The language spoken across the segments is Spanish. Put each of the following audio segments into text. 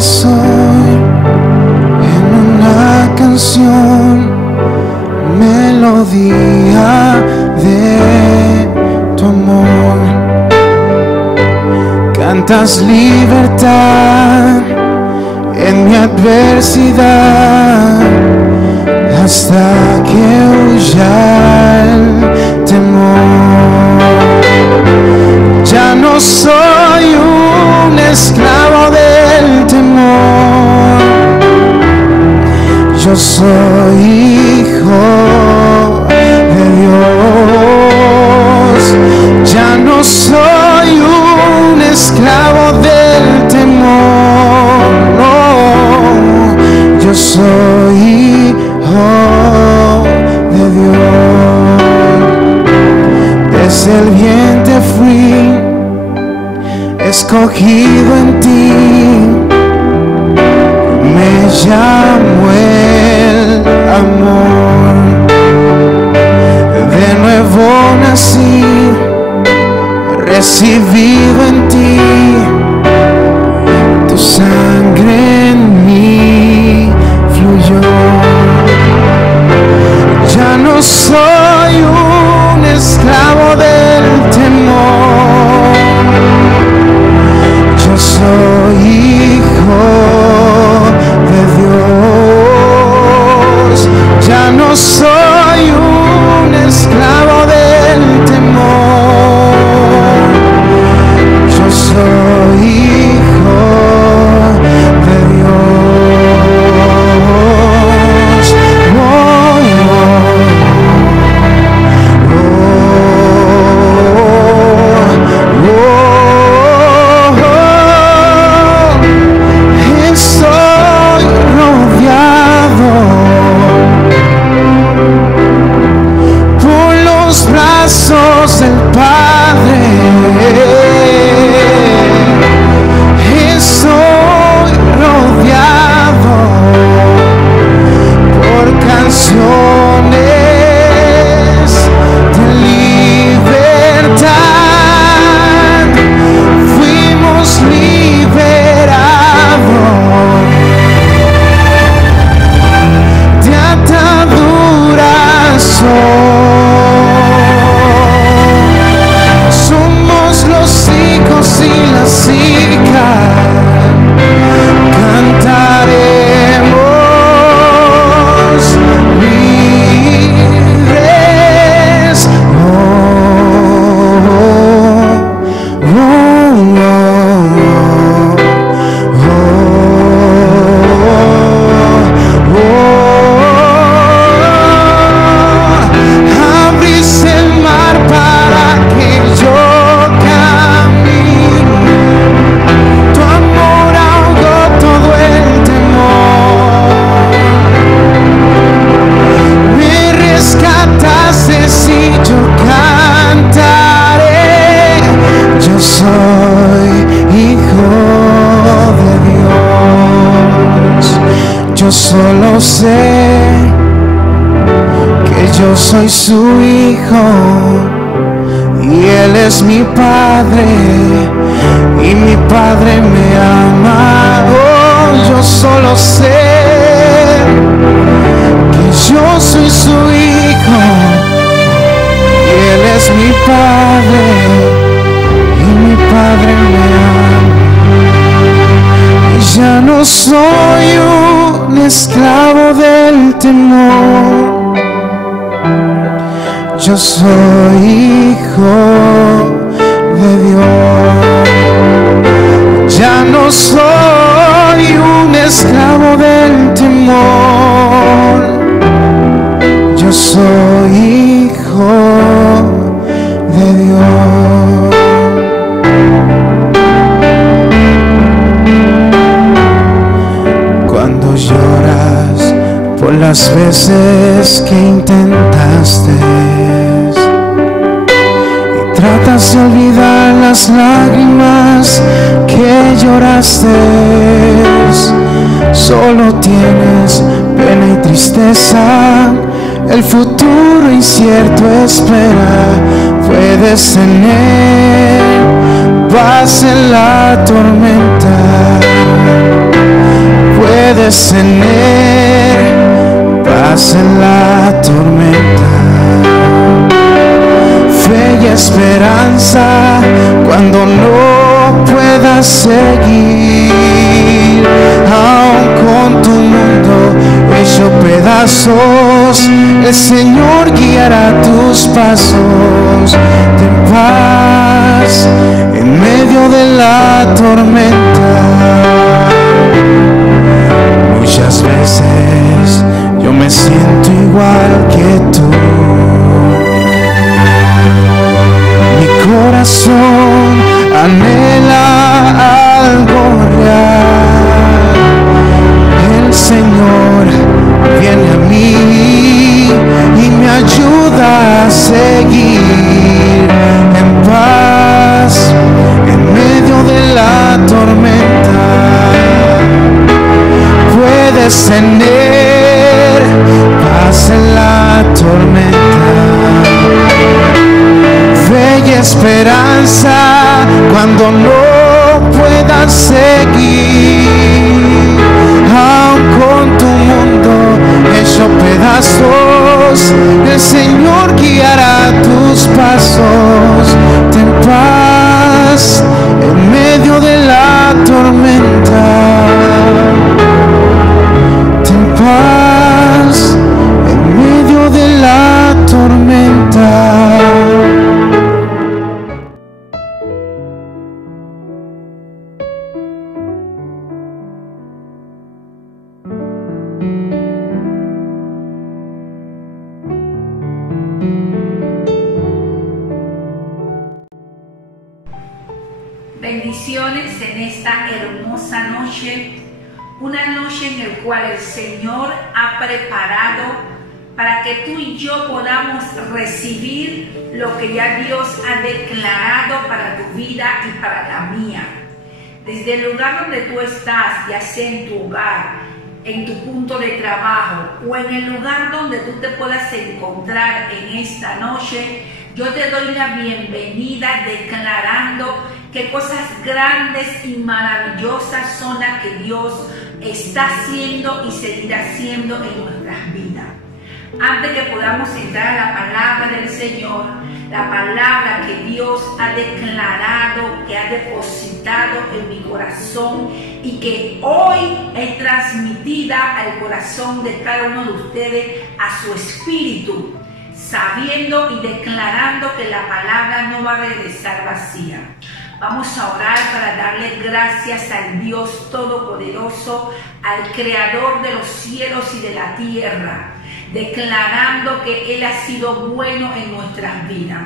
Soy en una canción, melodía de tu amor. Cantas libertad en mi adversidad hasta que huya el temor. Ya no soy un esclavo del temor, yo soy hijo de Dios. Ya no soy un esclavo del temor, no, yo soy hijo de Dios. Desde el vientre fui escogido en ti, me llamó el amor. De nuevo nací, recibido en ti, tu sangre en mí fluyó. Ya no soy un esclavo del temor, yo soy hijo de Dios. Ya no soy un esclavo del temor, yo soy hijo de Dios. Oh, oh, oh, oh. Estoy rodeado por los brazos del Padre. Estoy rodeado por canciones de libertad. Fuimos liberados de ataduras. Somos los hijos y las hijas, cantaremos libres. Oh, oh, oh, oh, oh, oh. Abriste el mar para que yo camine, tu amor ahogó todo el temor. Me rescataste y yo cantaré, yo soy hijo de Dios. Yo solo sé que yo soy su hijo y Él es mi Padre y mi Padre me ama. Oh, yo solo sé que yo soy su hijo y Él es mi Padre y mi Padre me ama. Y ya no soy un esclavo del temor, yo soy hijo de Dios. Ya no soy un esclavo del temor, yo soy hijo de Dios. Cuando lloras por las veces que intentaste y tratas capaz de olvidar las lágrimas que lloraste. Solo tienes pena y tristeza, el futuro incierto espera. Puedes tener paz en la tormenta, puedes tener paz en la tormenta. Fe y esperanza cuando no puedas seguir, aun con tu mundo hecho pedazos, el Señor guiará tus pasos. Ten paz en medio de la tormenta. Muchas veces yo me siento igual que tú. Mi corazón anhela algo real. El Señor viene a mí y me ayuda a seguir en paz en medio de la tormenta. Puedes tener paz en la tormenta, fe y esperanza cuando no puedas seguir, aun con tu mundo hecho pedazos, el Señor guiará tus pasos. Ten paz en medio de la tormenta. Ten paz en medio de la tormenta. Bendiciones en esta hermosa noche, una noche en la cual el Señor ha preparado para que tú y yo podamos recibir lo que ya Dios ha declarado para tu vida y para la mía. Desde el lugar donde tú estás, ya sea en tu hogar, en tu punto de trabajo o en el lugar donde tú te puedas encontrar en esta noche, yo te doy la bienvenida declarando que cosas grandes y maravillosas son las que Dios está haciendo y seguirá haciendo en nuestras vidas. Antes que podamos entrar a la palabra del Señor, la palabra que Dios ha declarado, que ha depositado en mi corazón y que hoy es transmitida al corazón de cada uno de ustedes, a su espíritu, sabiendo y declarando que la palabra no va a regresar vacía. Vamos a orar para darle gracias al Dios Todopoderoso, al Creador de los cielos y de la tierra, declarando que Él ha sido bueno en nuestras vidas.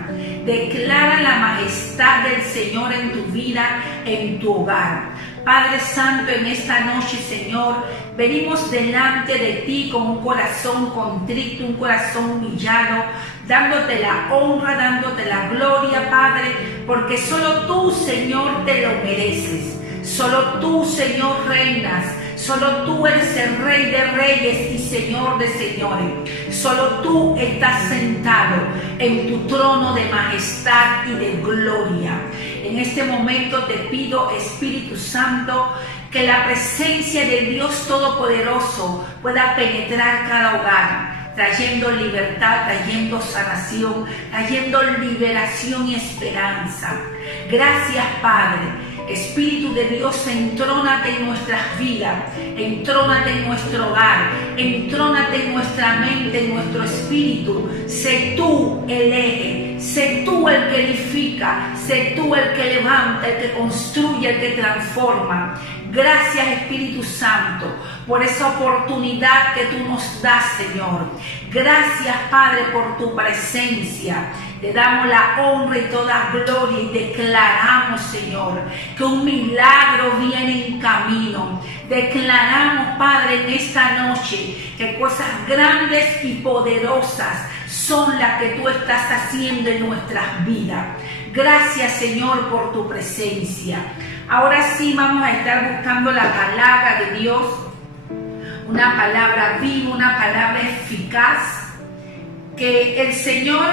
Declara la majestad del Señor en tu vida, en tu hogar. Padre Santo, en esta noche, Señor, venimos delante de ti con un corazón contrito, un corazón humillado, dándote la honra, dándote la gloria, Padre, porque solo tú, Señor, te lo mereces. Solo tú, Señor, reinas. Solo tú eres el Rey de Reyes y Señor de Señores. Solo tú estás sentado en tu trono de majestad y de gloria. En este momento te pido, Espíritu Santo, que la presencia de Dios Todopoderoso pueda penetrar cada hogar, trayendo libertad, trayendo sanación, trayendo liberación y esperanza. Gracias, Padre. Espíritu de Dios, entrónate en nuestras vidas, entrónate en nuestro hogar, entrónate en nuestra mente, en nuestro espíritu. Sé tú el eje, sé tú el que edifica, sé tú el que levanta, el que construye, el que transforma. Gracias, Espíritu Santo, por esa oportunidad que tú nos das, Señor. Gracias, Padre, por tu presencia. Te damos la honra y toda gloria y declaramos, Señor, que un milagro viene en camino. Declaramos, Padre, en esta noche que cosas grandes y poderosas son las que tú estás haciendo en nuestras vidas. Gracias, Señor, por tu presencia. Ahora sí vamos a estar buscando la palabra de Dios, una palabra viva, una palabra eficaz, que el Señor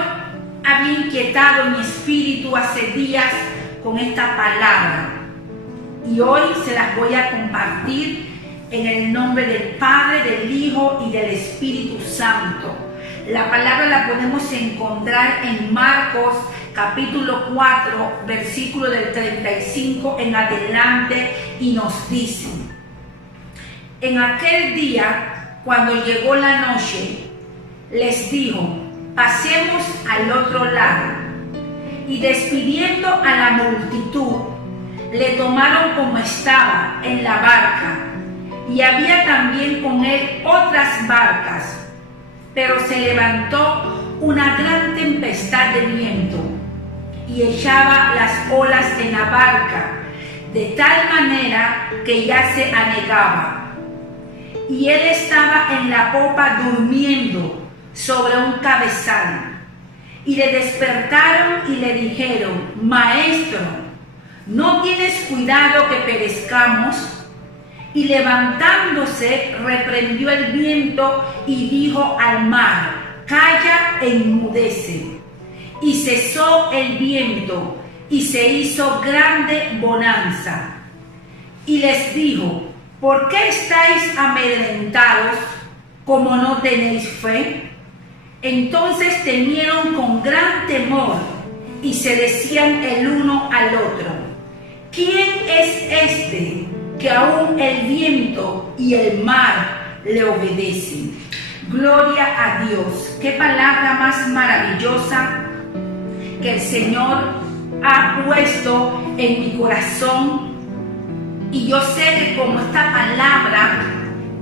había inquietado mi espíritu hace días con esta palabra. Y hoy se las voy a compartir en el nombre del Padre, del Hijo y del Espíritu Santo. La palabra la podemos encontrar en Marcos capítulo 4, versículo del 35 en adelante, y nos dice: en aquel día, cuando llegó la noche, les dijo: pasemos al otro lado. Y despidiendo a la multitud, le tomaron como estaba en la barca, y había también con él otras barcas. Pero se levantó una gran tempestad de viento y echaba las olas en la barca, de tal manera que ya se anegaba. Y él estaba en la popa durmiendo sobre un cabezal. Y le despertaron y le dijeron: Maestro, ¿no tienes cuidado que perezcamos? Y levantándose, reprendió el viento y dijo al mar: calla e enmudece. Y cesó el viento, y se hizo grande bonanza. Y les dijo: ¿por qué estáis amedrentados, como no tenéis fe? Entonces temieron con gran temor, y se decían el uno al otro: ¿quién es este, que aún el viento y el mar le obedecen? Gloria a Dios. Qué palabra más maravillosa que el Señor ha puesto en mi corazón. Y yo sé que como esta palabra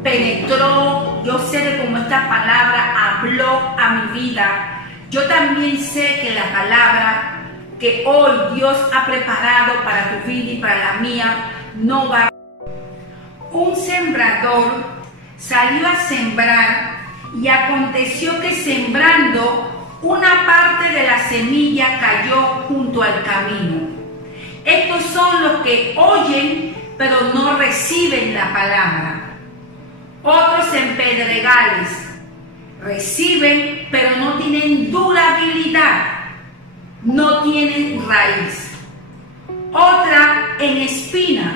penetró, yo sé que como esta palabra habló a mi vida, yo también sé que la palabra que hoy Dios ha preparado para tu vida y para la mía no va. Un sembrador salió a sembrar, y aconteció que sembrando, una parte de la semilla cayó junto al camino. Estos son los que oyen, pero no reciben la palabra. Otros en pedregales reciben, pero no tienen durabilidad, no tienen raíz. Otra en espinas.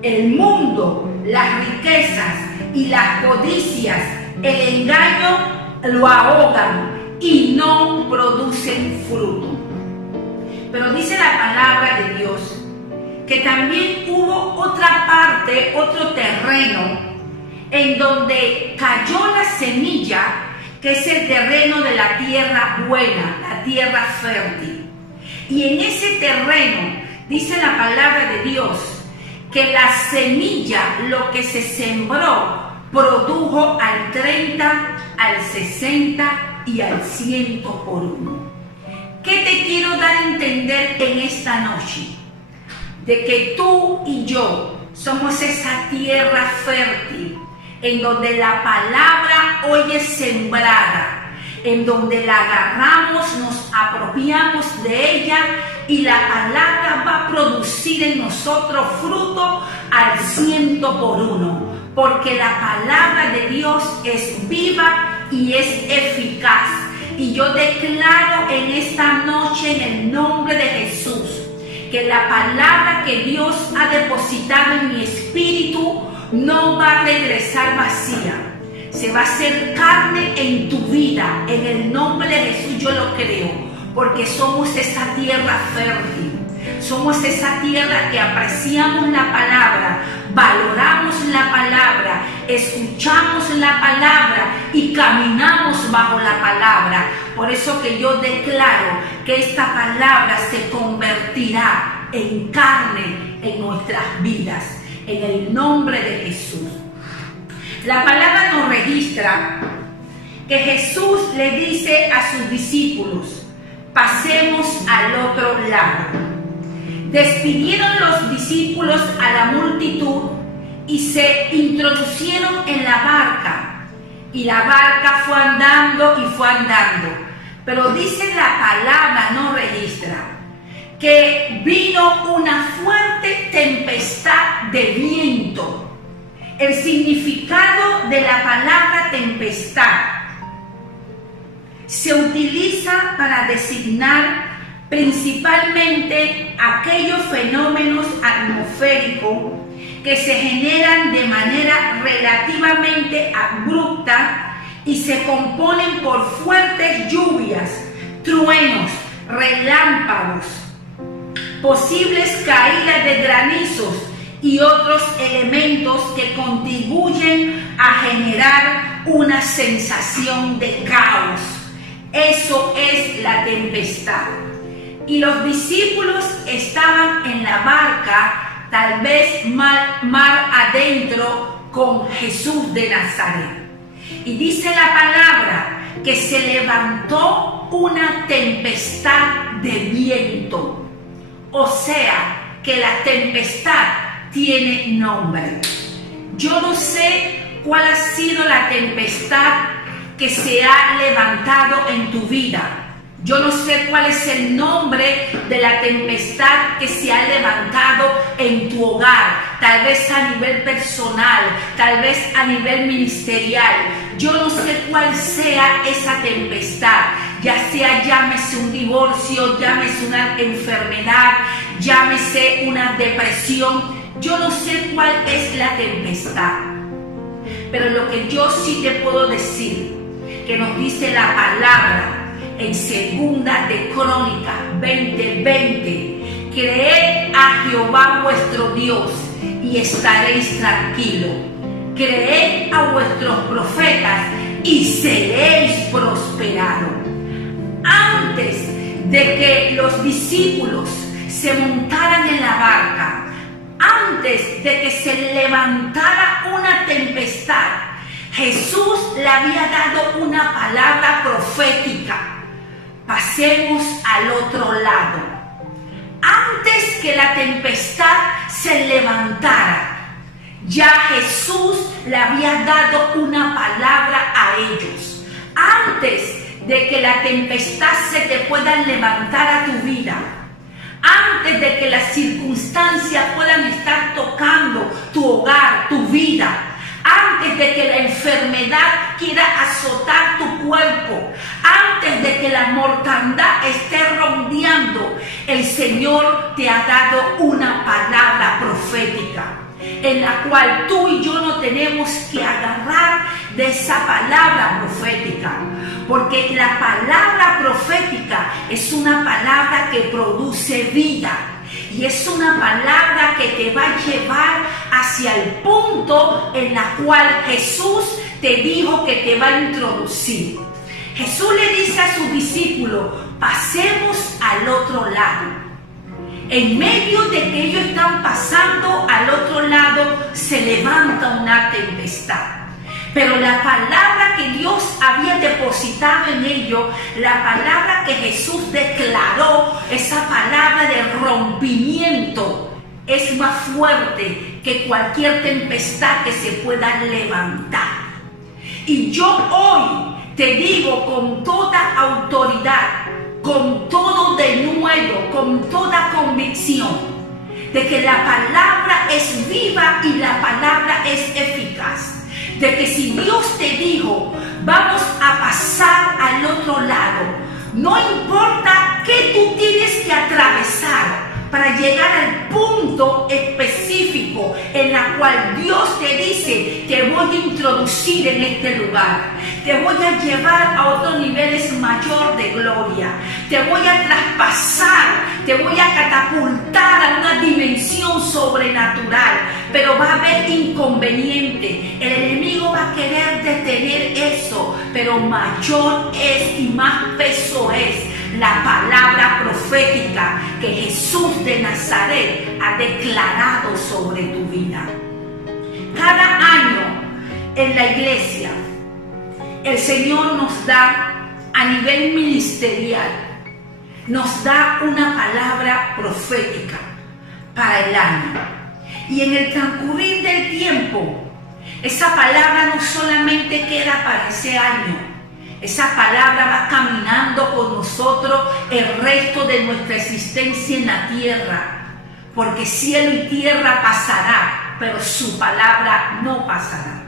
El mundo, las riquezas y las codicias, el engaño lo ahogan y no producen fruto. Pero dice la palabra de Dios que también hubo otra parte, otro terreno, en donde cayó la semilla, que es el terreno de la tierra buena, la tierra fértil. Y en ese terreno, dice la palabra de Dios, que la semilla, lo que se sembró, produjo al 30, al 60 y al 100 por uno. ¿Qué te quiero dar a entender en esta noche? De que tú y yo somos esa tierra fértil, en donde la palabra hoy es sembrada, en donde la agarramos, nos apropiamos de ella, y la palabra va a producir en nosotros fruto al 100 por uno, porque la palabra de Dios es viva y es eficaz. Y yo declaro en esta noche, en el nombre de Jesús, que la palabra que Dios ha depositado en mi espíritu no va a regresar vacía. Se va a hacer carne en tu vida. En el nombre de Jesús yo lo creo, porque somos esa tierra fértil. Somos esa tierra que apreciamos la palabra, valoramos la palabra, escuchamos la palabra y caminamos bajo la palabra. Por eso que yo declaro que esta palabra se convertirá en carne en nuestras vidas, en el nombre de Jesús. La palabra nos registra que Jesús le dice a sus discípulos: pasemos al otro lado. Despidieron los discípulos a la multitud y se introducieron en la barca. Y la barca fue andando y fue andando. Pero dice la palabra, no registra, que vino una fuerte tempestad de viento. El significado de la palabra tempestad se utiliza para designar principalmente aquellos fenómenos atmosféricos que se generan de manera relativamente abrupta y se componen por fuertes lluvias, truenos, relámpagos, posibles caídas de granizos y otros elementos que contribuyen a generar una sensación de caos. Eso es la tempestad. Y los discípulos estaban en la barca, tal vez mar adentro, con Jesús de Nazaret. Y dice la palabra que se levantó una tempestad de viento. O sea, que la tempestad tiene nombre. Yo no sé cuál ha sido la tempestad que se ha levantado en tu vida. Yo no sé cuál es el nombre de la tempestad que se ha levantado en tu hogar, tal vez a nivel personal, tal vez a nivel ministerial. Yo no sé cuál sea esa tempestad, ya sea llámese un divorcio, llámese una enfermedad, llámese una depresión. Yo no sé cuál es la tempestad, pero lo que yo sí te puedo decir, que nos dice la palabra en Segunda de Crónicas 20:20, creed a Jehová vuestro Dios y estaréis tranquilos. Creed a vuestros profetas y seréis prosperados. Antes de que los discípulos se montaran en la barca, antes de que se levantara una tempestad, Jesús le había dado una palabra profética. Pasemos al otro lado. Antes que la tempestad se levantara, ya Jesús le había dado una palabra a ellos. Antes de que la tempestad se te pueda levantar a tu vida, antes de que las circunstancias puedan estar tocando tu hogar, tu vida, antes de que la enfermedad quiera azotar tu cuerpo, antes de que la mortandad esté rondeando, el Señor te ha dado una palabra profética, en la cual tú y yo no tenemos que agarrar de esa palabra profética, porque la palabra profética es una palabra que produce vida. Y es una palabra que te va a llevar hacia el punto en la cual Jesús te dijo que te va a introducir. Jesús le dice a sus discípulos, pasemos al otro lado. En medio de que ellos están pasando al otro lado, se levanta una tempestad. Pero la palabra que Dios había depositado en ellos, la palabra que Jesús declaró, esa palabra de rompimiento, es más fuerte que cualquier tempestad que se pueda levantar. Y yo hoy te digo con toda autoridad, con todo denuedo, con toda convicción, de que la palabra es viva y la palabra es eficaz. De que si Dios te dijo, vamos a pasar al otro lado, no importa qué tú tienes que atravesar para llegar al punto específico en la cual Dios te dice, te voy a introducir en este lugar, te voy a llevar a otros niveles mayor de gloria, te voy a traspasar, te voy a catapultar a una dimensión sobrenatural, pero va a haber inconveniente. El enemigo va a querer detener eso, pero mayor es y más peso es la palabra profética que Jesús de Nazaret ha declarado sobre tu vida. Cada año en la iglesia, el Señor nos da a nivel ministerial, nos da una palabra profética para el año. Y en el transcurrir del tiempo, esa palabra no solamente queda para ese año, Esa palabra va caminando con nosotros el resto de nuestra existencia en la tierra, porque cielo y tierra pasará, pero su palabra no pasará.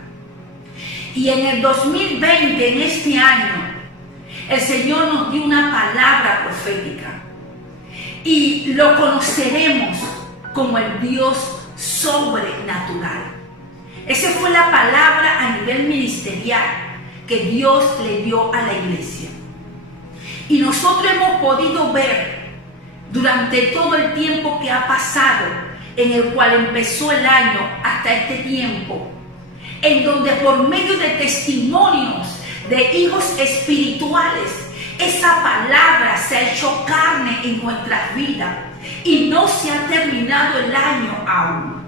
Y en el 2020, en este año, el Señor nos dio una palabra profética y lo conoceremos como el Dios sobrenatural. Esa fue la palabra a nivel ministerial que Dios le dio a la iglesia. Y nosotros hemos podido ver durante todo el tiempo que ha pasado, en el cual empezó el año hasta este tiempo, en donde por medio de testimonios de hijos espirituales, esa palabra se ha hecho carne en nuestras vidas y no se ha terminado el año aún.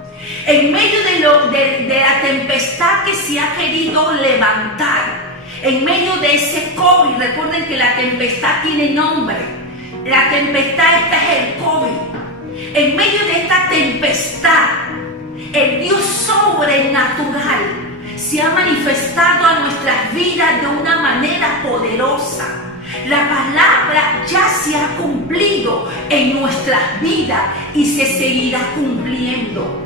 En medio de la tempestad que se ha querido levantar, en medio de ese COVID, recuerden que la tempestad tiene nombre, la tempestad esta es el COVID. En medio de esta tempestad, el Dios sobrenatural se ha manifestado a nuestras vidas de una manera poderosa. La palabra ya se ha cumplido en nuestras vidas y se seguirá cumpliendo.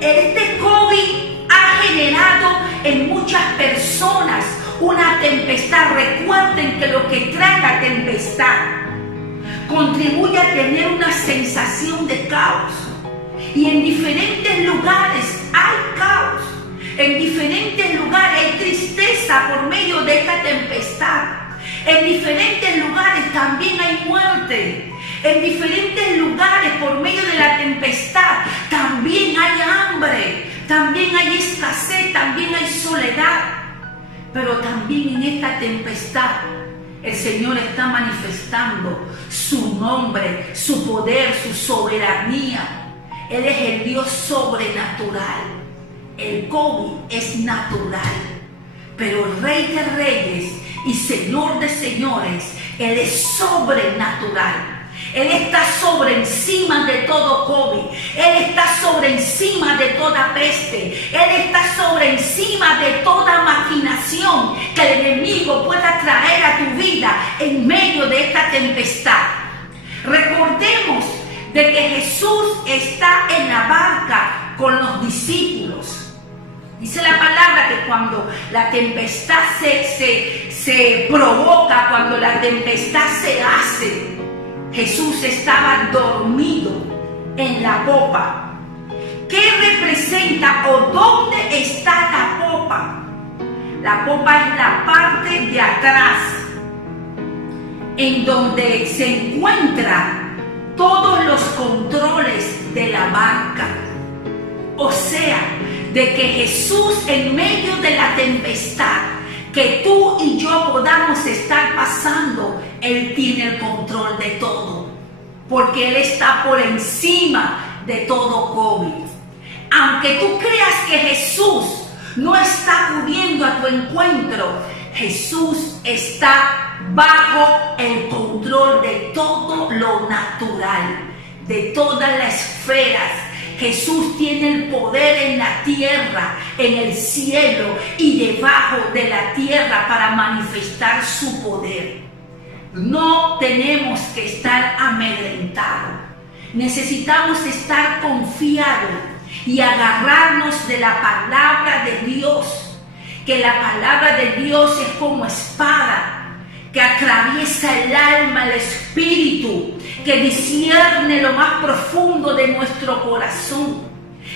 Este COVID ha generado en muchas personas una tempestad. Recuerden que lo que trae la tempestad contribuye a tener una sensación de caos. Y en diferentes lugares hay caos. En diferentes lugares hay tristeza por medio de esta tempestad. En diferentes lugares también hay muerte. En diferentes lugares por medio de la tempestad también hay hambre, también hay escasez, también hay soledad. Pero también en esta tempestad el Señor está manifestando su nombre, su poder, su soberanía. Él es el Dios sobrenatural. El COVID es natural, pero el Rey de Reyes y Señor de Señores, Él es sobrenatural. Él está sobre encima de todo COVID. Él está sobre encima de toda peste. Él está sobre encima de toda maquinación que el enemigo pueda traer a tu vida en medio de esta tempestad. Recordemos de que Jesús está en la barca con los discípulos. Dice la palabra que cuando la tempestad se provoca, cuando la tempestad se hace, Jesús estaba dormido en la popa. ¿Qué representa o dónde está la popa? La popa es la parte de atrás, en donde se encuentran todos los controles de la barca. O sea, de que Jesús en medio de la tempestad que tú y yo podamos estar pasando, Él tiene el control de todo, porque Él está por encima de todo COVID. Aunque tú creas que Jesús no está acudiendo a tu encuentro, Jesús está bajo el control de todo lo natural, de todas las esferas. Jesús tiene el poder en la tierra, en el cielo y debajo de la tierra para manifestar su poder. No tenemos que estar amedrentados. Necesitamos estar confiados y agarrarnos de la palabra de Dios. Que la palabra de Dios es como espada que atraviesa el alma, el espíritu, que discierne lo más profundo de nuestro corazón.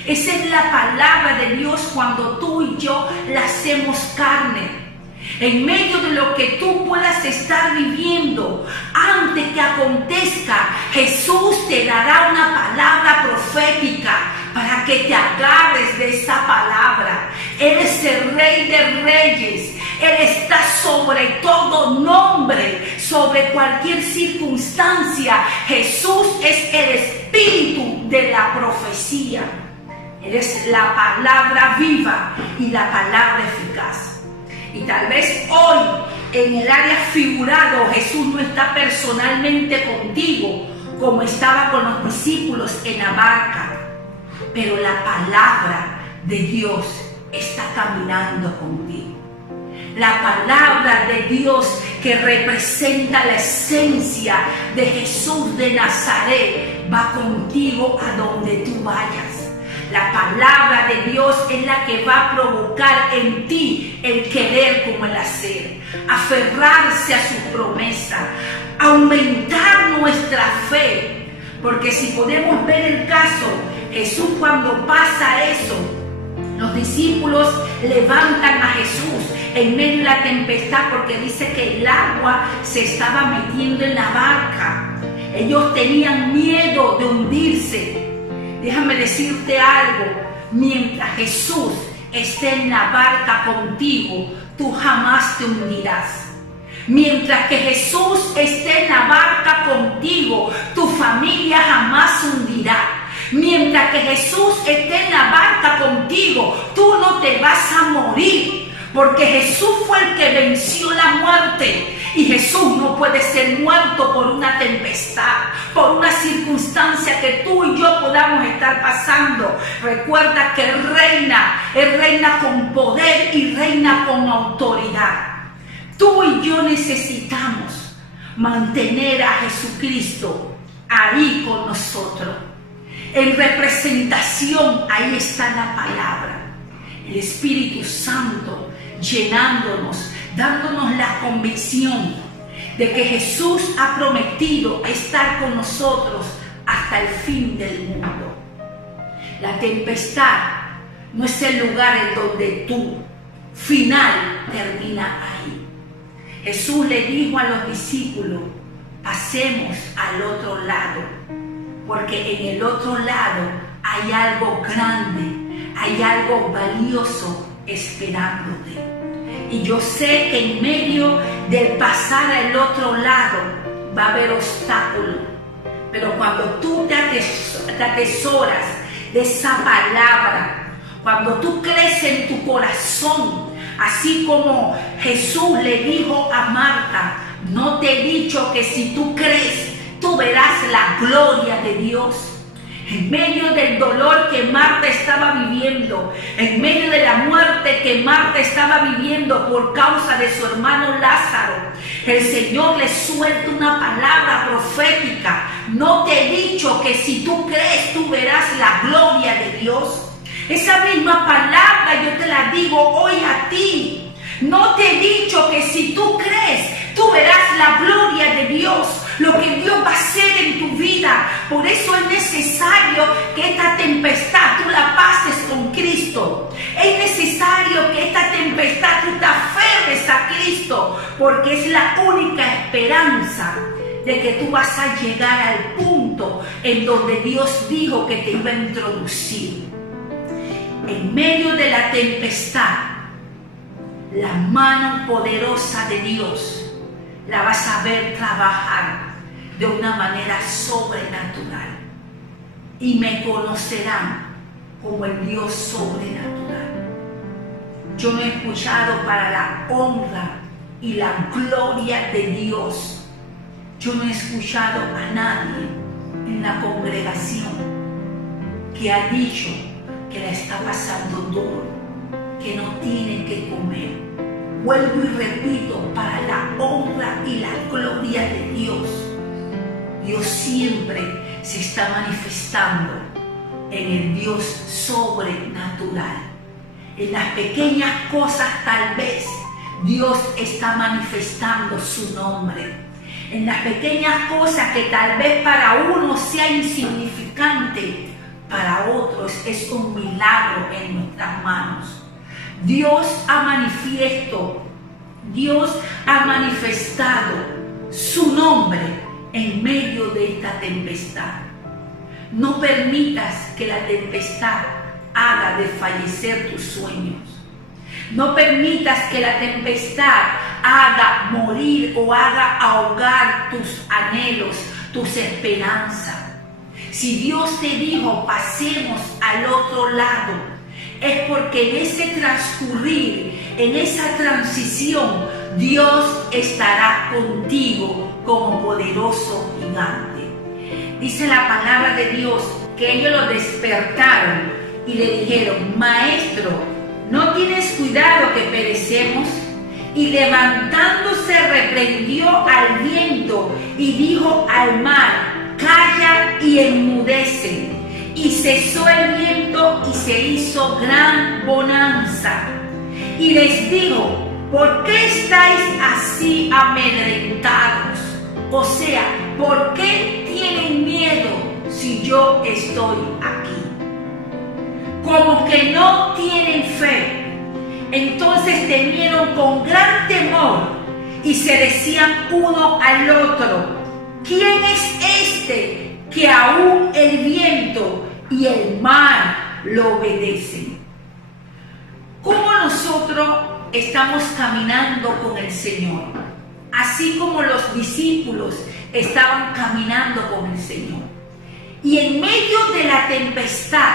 Esa es la palabra de Dios cuando tú y yo la hacemos carne. En medio de lo que tú puedas estar viviendo, antes que acontezca, Jesús te dará una palabra profética para que te agarres de esa palabra. Él es el Rey de Reyes. Él está sobre todo nombre, sobre cualquier circunstancia. Jesús es el espíritu de la profecía. Él es la palabra viva y la palabra eficaz. Y tal vez hoy, en el área figurado, Jesús no está personalmente contigo, como estaba con los discípulos en la barca. Pero la palabra de Dios está caminando contigo. La palabra de Dios que representa la esencia de Jesús de Nazaret va contigo a donde tú vayas. La palabra de Dios es la que va a provocar en ti el querer como el hacer, aferrarse a su promesa, aumentar nuestra fe. Porque si podemos ver el caso, Jesús cuando pasa eso, los discípulos levantan a Jesús en medio de la tempestad porque dice que el agua se estaba metiendo en la barca. Ellos tenían miedo de hundirse. Déjame decirte algo, mientras Jesús esté en la barca contigo, tú jamás te hundirás. Mientras que Jesús esté en la barca contigo, tu familia jamás se hundirá. Mientras que Jesús esté en la barca contigo, tú no te vas a morir, porque Jesús fue el que venció la muerte. Y Jesús no puede ser muerto por una tempestad, por una circunstancia que tú y yo podamos estar pasando. Recuerda que Él reina con poder y reina con autoridad. Tú y yo necesitamos mantener a Jesucristo ahí con nosotros. En representación, ahí está la palabra. El Espíritu Santo llenándonos, dándonos la convicción de que Jesús ha prometido estar con nosotros hasta el fin del mundo. La tempestad no es el lugar en donde tu final termina ahí. Jesús le dijo a los discípulos, pasemos al otro lado, porque en el otro lado hay algo grande, hay algo valioso esperándote. Y yo sé que en medio del pasar al otro lado va a haber obstáculos, pero cuando tú te atesoras de esa palabra, cuando tú crees en tu corazón, así como Jesús le dijo a Marta, no te he dicho que si tú crees, tú verás la gloria de Dios. En medio del dolor que Marta estaba viviendo, en medio de la muerte que Marta estaba viviendo por causa de su hermano Lázaro, el Señor le suelta una palabra profética. No te he dicho que si tú crees, tú verás la gloria de Dios. Esa misma palabra yo te la digo hoy a ti. No te he dicho que si tú crees, tú verás la gloria de Dios, lo que Dios va a hacer en tu vida. Por eso es necesario que esta tempestad tú la pases con Cristo. Es necesario que esta tempestad tú te aferres a Cristo, porque es la única esperanza de que tú vas a llegar al punto en donde Dios dijo que te iba a introducir. En medio de la tempestad, la mano poderosa de Dios la vas a ver trabajar de una manera sobrenatural. Y me conocerán como el Dios sobrenatural. Yo no he escuchado para la honra y la gloria de Dios. Yo no he escuchado a nadie en la congregación que ha dicho que la está pasando duro, que no tiene que comer. Vuelvo y repito, para la honra y la gloria de Dios. Dios siempre se está manifestando en el Dios sobrenatural. En las pequeñas cosas tal vez Dios está manifestando su nombre. En las pequeñas cosas que tal vez para uno sea insignificante, para otros es un milagro en nuestras manos. Dios ha manifestado su nombre en medio de esta tempestad. No permitas que la tempestad haga desfallecer tus sueños. No permitas que la tempestad haga morir o haga ahogar tus anhelos, tus esperanzas. Si Dios te dijo, pasemos al otro lado, es porque en ese transcurrir, en esa transición, Dios estará contigo como poderoso gigante. Dice la palabra de Dios que ellos lo despertaron y le dijeron, Maestro, ¿no tienes cuidado que perecemos? y levantándose reprendió al viento y dijo al mar: calla y enmudece. Y cesó el viento y se hizo gran bonanza. Y les dijo: ¿por qué estáis así amedrentados? O sea, ¿por qué tienen miedo si yo estoy aquí? Como que no tienen fe. Entonces temieron con gran temor y se decían uno al otro: ¿quién es este que aún el viento y el mar lo obedecen? ¿Cómo nosotros estamos caminando con el Señor? Así como los discípulos estaban caminando con el Señor. Y en medio de la tempestad,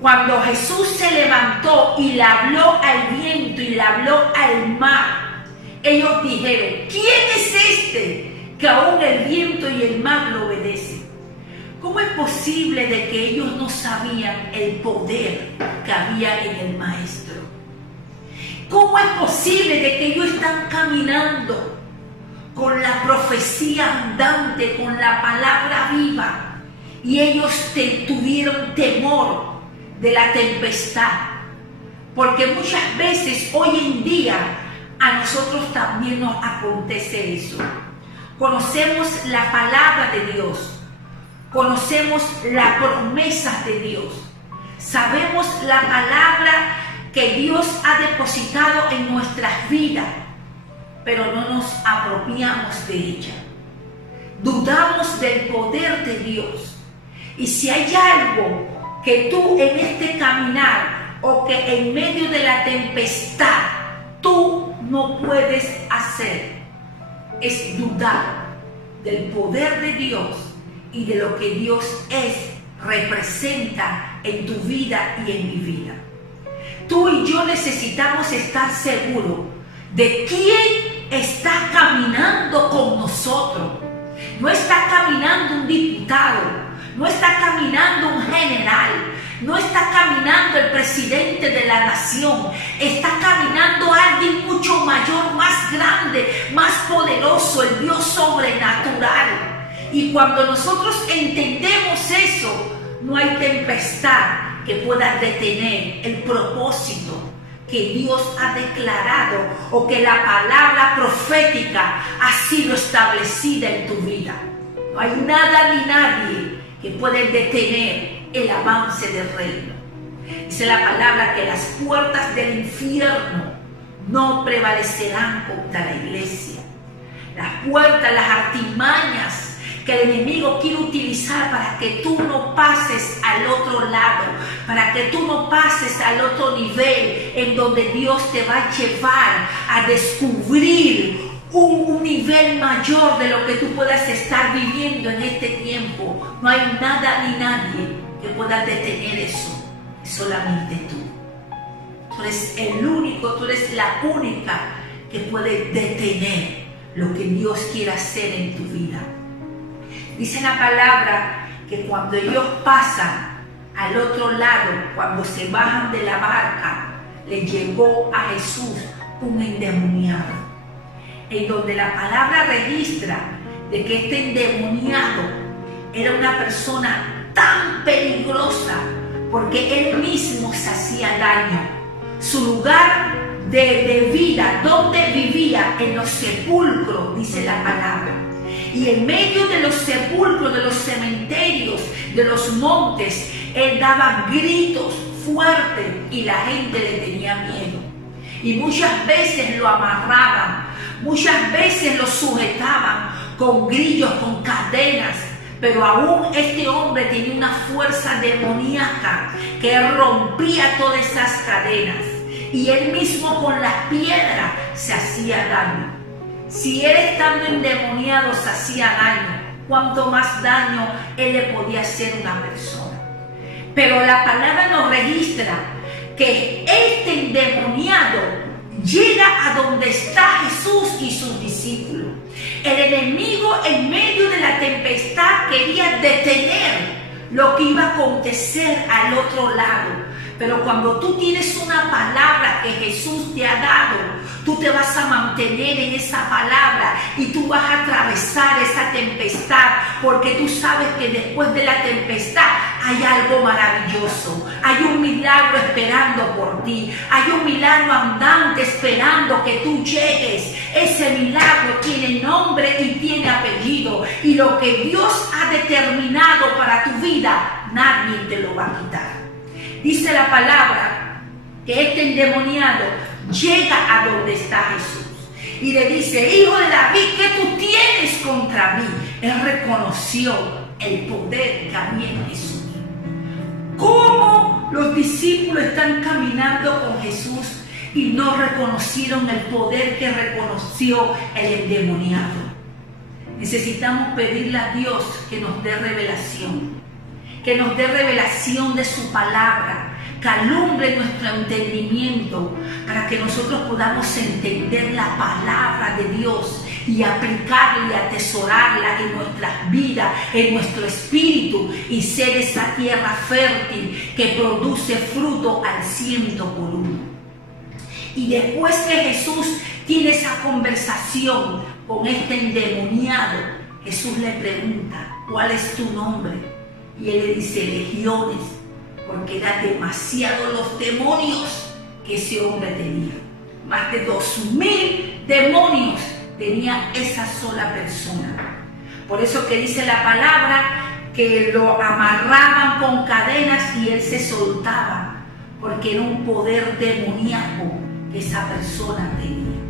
cuando Jesús se levantó y le habló al viento y le habló al mar, ellos dijeron: ¿quién es este que aún el viento y el mar lo obedecen? ¿Cómo es posible de que ellos no sabían el poder que había en el Maestro? ¿Cómo es posible de que ellos están caminando con la profecía andante, con la palabra viva, y ellos tuvieron temor de la tempestad? Porque muchas veces hoy en día a nosotros también nos acontece eso. Conocemos la palabra de Dios, conocemos las promesas de Dios, sabemos la palabra que Dios ha depositado en nuestras vidas, pero no nos apropiamos de ella. Dudamos del poder de Dios. Y si hay algo que tú en este caminar o que en medio de la tempestad tú no puedes hacer, es dudar del poder de Dios y de lo que Dios representa en tu vida y en mi vida. Tú y yo necesitamos estar seguros de quién está caminando con nosotros. No está caminando un diputado, no está caminando un general, no está caminando el presidente de la nación, está caminando alguien mucho mayor, más grande, más poderoso, el Dios sobrenatural. Y cuando nosotros entendemos eso, no hay tempestad que pueda detener el propósito que Dios ha declarado o que la palabra profética ha sido establecida en tu vida. No hay nada ni nadie que pueda detener el avance del reino. Dice la palabra que las puertas del infierno no prevalecerán contra la iglesia. Las puertas, las artimañas que el enemigo quiere utilizar para que tú no pases al otro lado, para que tú no pases al otro nivel en donde Dios te va a llevar a descubrir un nivel mayor de lo que tú puedas estar viviendo en este tiempo. No hay nada ni nadie que pueda detener eso, es solamente tú. Tú eres el único, tú eres la única que puede detener lo que Dios quiere hacer en tu vida. Dice la palabra que cuando ellos pasan al otro lado, cuando se bajan de la barca, le llegó a Jesús un endemoniado, en donde la palabra registra de que este endemoniado era una persona tan peligrosa porque él mismo se hacía daño. Su lugar de vida, donde vivía, en los sepulcros, dice la palabra. Y en medio de los sepulcros, de los cementerios, de los montes, él daba gritos fuertes y la gente le tenía miedo. Y muchas veces lo amarraban, muchas veces lo sujetaban con grillos, con cadenas. Pero aún este hombre tenía una fuerza demoníaca que rompía todas esas cadenas. Y él mismo con las piedras se hacía daño. Si él estando endemoniado se hacía daño, ¿cuánto más daño él le podía hacer a una persona? Pero la palabra nos registra que este endemoniado llega a donde está Jesús y sus discípulos. El enemigo en medio de la tempestad quería detener lo que iba a acontecer al otro lado. Pero cuando tú tienes una palabra que Jesús te ha dado, tú te vas a mantener en esa palabra y tú vas a atravesar esa tempestad, porque tú sabes que después de la tempestad hay algo maravilloso, hay un milagro esperando por ti, hay un milagro andante esperando que tú llegues. Ese milagro tiene nombre y tiene apellido, y lo que Dios ha determinado para tu vida, nadie te lo va a quitar. Dice la palabra que este endemoniado llega a donde está Jesús y le dice: hijo de David, ¿qué tú tienes contra mí? Él reconoció el poder que había en Jesús. ¿Cómo los discípulos están caminando con Jesús y no reconocieron el poder que reconoció el endemoniado? Necesitamos pedirle a Dios que nos dé revelación, que nos dé revelación de su palabra, que alumbre nuestro entendimiento para que nosotros podamos entender la palabra de Dios y aplicarla y atesorarla en nuestras vidas, en nuestro espíritu, y ser esa tierra fértil que produce fruto al 100%. Y después que Jesús tiene esa conversación con este endemoniado, Jesús le pregunta: ¿cuál es tu nombre? Y él le dice: legiones, porque eran demasiados los demonios que ese hombre tenía. Más de 2000 demonios tenía esa sola persona. Por eso que dice la palabra que lo amarraban con cadenas y él se soltaba, porque era un poder demoníaco que esa persona tenía.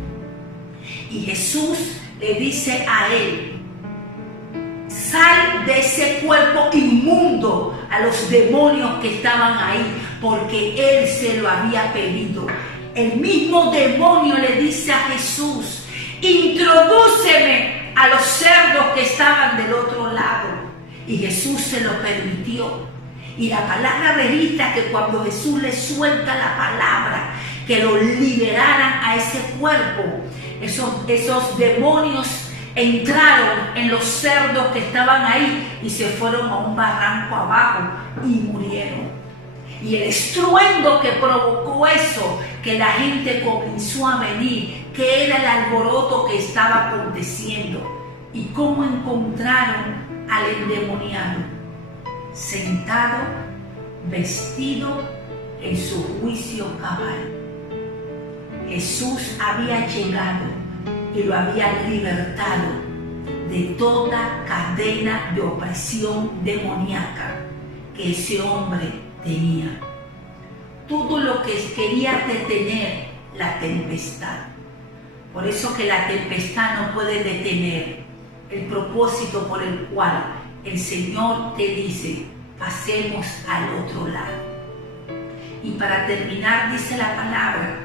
Y Jesús le dice a él: sal de ese cuerpo inmundo a los demonios que estaban ahí, porque él se lo había pedido. El mismo demonio le dice a Jesús: introdúceme a los cerdos que estaban del otro lado. Y Jesús se lo permitió. Y la palabra registra que cuando Jesús le suelta la palabra, que lo liberaran a ese cuerpo, esos demonios entraron en los cerdos que estaban ahí y se fueron a un barranco abajo y murieron. Y el estruendo que provocó eso, que la gente comenzó a venir, que era el alboroto que estaba aconteciendo. ¿Y cómo encontraron al endemoniado? Sentado, vestido en su juicio cabal. Jesús había llegado y lo había libertado de toda cadena de opresión demoníaca que ese hombre tenía. Todo lo que quería detener la tempestad. Por eso que la tempestad no puede detener el propósito por el cual el Señor te dice: pasemos al otro lado. Y para terminar, dice la palabra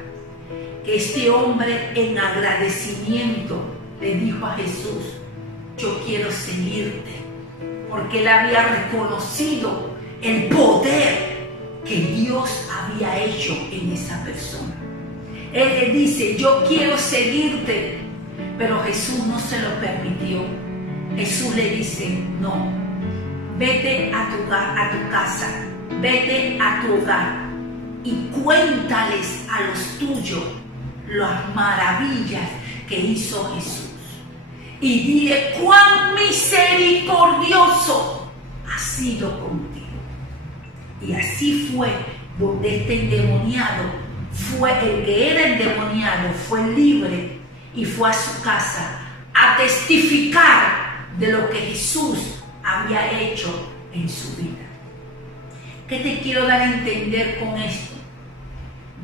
que este hombre, en agradecimiento, le dijo a Jesús: yo quiero seguirte, porque él había reconocido el poder que Dios había hecho en esa persona. Él le dice: yo quiero seguirte, pero Jesús no se lo permitió. Jesús le dice: no, vete a tu casa, vete a tu hogar y cuéntales a los tuyos las maravillas que hizo Jesús. Y dile cuán misericordioso ha sido contigo. Y así fue donde este endemoniado fue, el que era endemoniado, fue libre y fue a su casa a testificar de lo que Jesús había hecho en su vida. ¿Qué te quiero dar a entender con esto?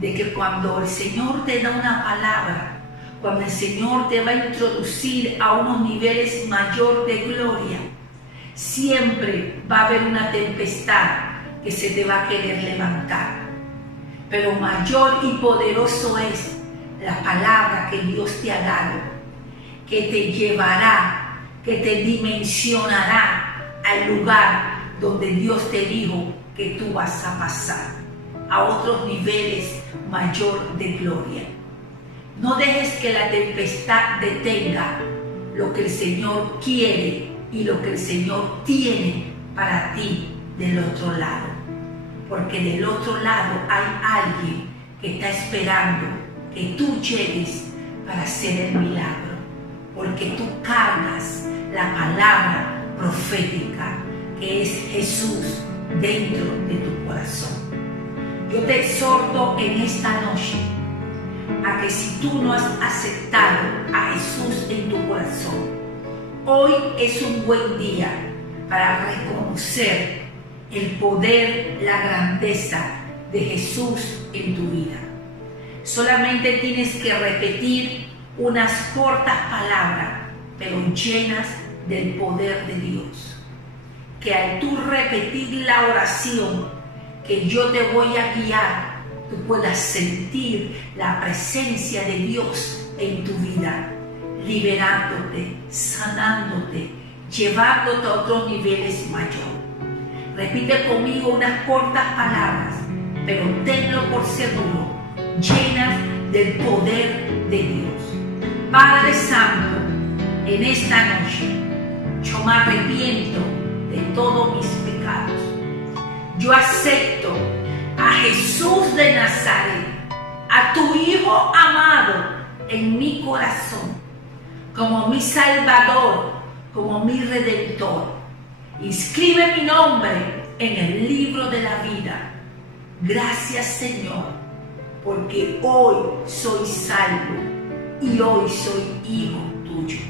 De que cuando el Señor te da una palabra, cuando el Señor te va a introducir a unos niveles mayor de gloria, siempre va a haber una tempestad que se te va a querer levantar. Pero mayor y poderoso es la palabra que Dios te ha dado, que te llevará, que te dimensionará al lugar donde Dios te dijo que tú vas a pasar, a otros niveles mayor de gloria. No dejes que la tempestad detenga lo que el Señor quiere y lo que el Señor tiene para ti del otro lado. Porque del otro lado hay alguien que está esperando que tú llegues para hacer el milagro, porque tú cargas la palabra profética que es Jesús dentro de tu corazón. Yo te exhorto en esta noche a que si tú no has aceptado a Jesús en tu corazón, hoy es un buen día para reconocer el poder, la grandeza de Jesús en tu vida. Solamente tienes que repetir unas cortas palabras, pero llenas del poder de Dios. Que al tú repetir la oración que yo te voy a guiar, tú puedas sentir la presencia de Dios en tu vida, liberándote, sanándote, llevándote a otros niveles mayores. Repite conmigo unas cortas palabras, pero tenlo por seguro, llenas del poder de Dios. Padre Santo, en esta noche yo me arrepiento de todos mis pecados. Yo acepto a Jesús de Nazaret, a tu Hijo amado, en mi corazón, como mi Salvador, como mi Redentor. Inscribe mi nombre en el libro de la vida. Gracias, Señor, porque hoy soy salvo y hoy soy hijo tuyo.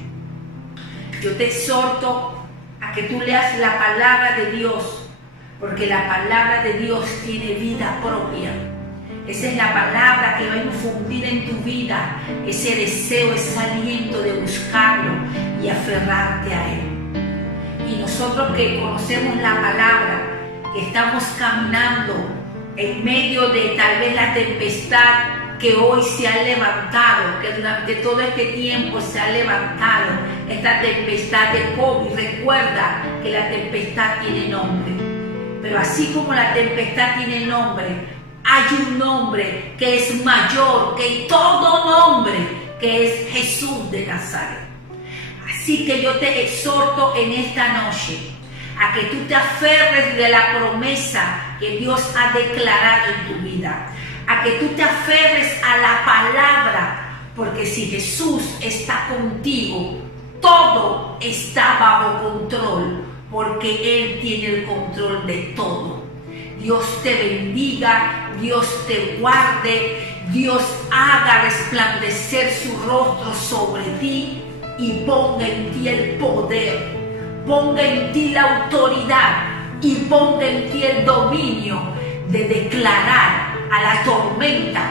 Yo te exhorto a que tú leas la palabra de Dios, porque la palabra de Dios tiene vida propia. Esa es la palabra que va a infundir en tu vida ese deseo, ese aliento de buscarlo y aferrarte a Él. Y nosotros que conocemos la palabra, que estamos caminando en medio de tal vez la tempestad que hoy se ha levantado, que durante todo este tiempo se ha levantado, esta tempestad de COVID. Recuerda que la tempestad tiene nombre, pero así como la tempestad tiene nombre, hay un nombre que es mayor que todo nombre, que es Jesús de Nazaret. Así que yo te exhorto en esta noche a que tú te aferres de la promesa que Dios ha declarado en tu vida, a que tú te aferres a la palabra, porque si Jesús está contigo, todo está bajo control, porque Él tiene el control de todo. Dios te bendiga, Dios te guarde, Dios haga resplandecer su rostro sobre ti y ponga en ti el poder, ponga en ti la autoridad y ponga en ti el dominio de declarar a la tormenta: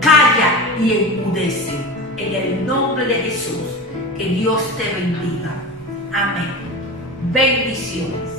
calla y enmudece. En el nombre de Jesús, que Dios te bendiga. Amén. Bendiciones.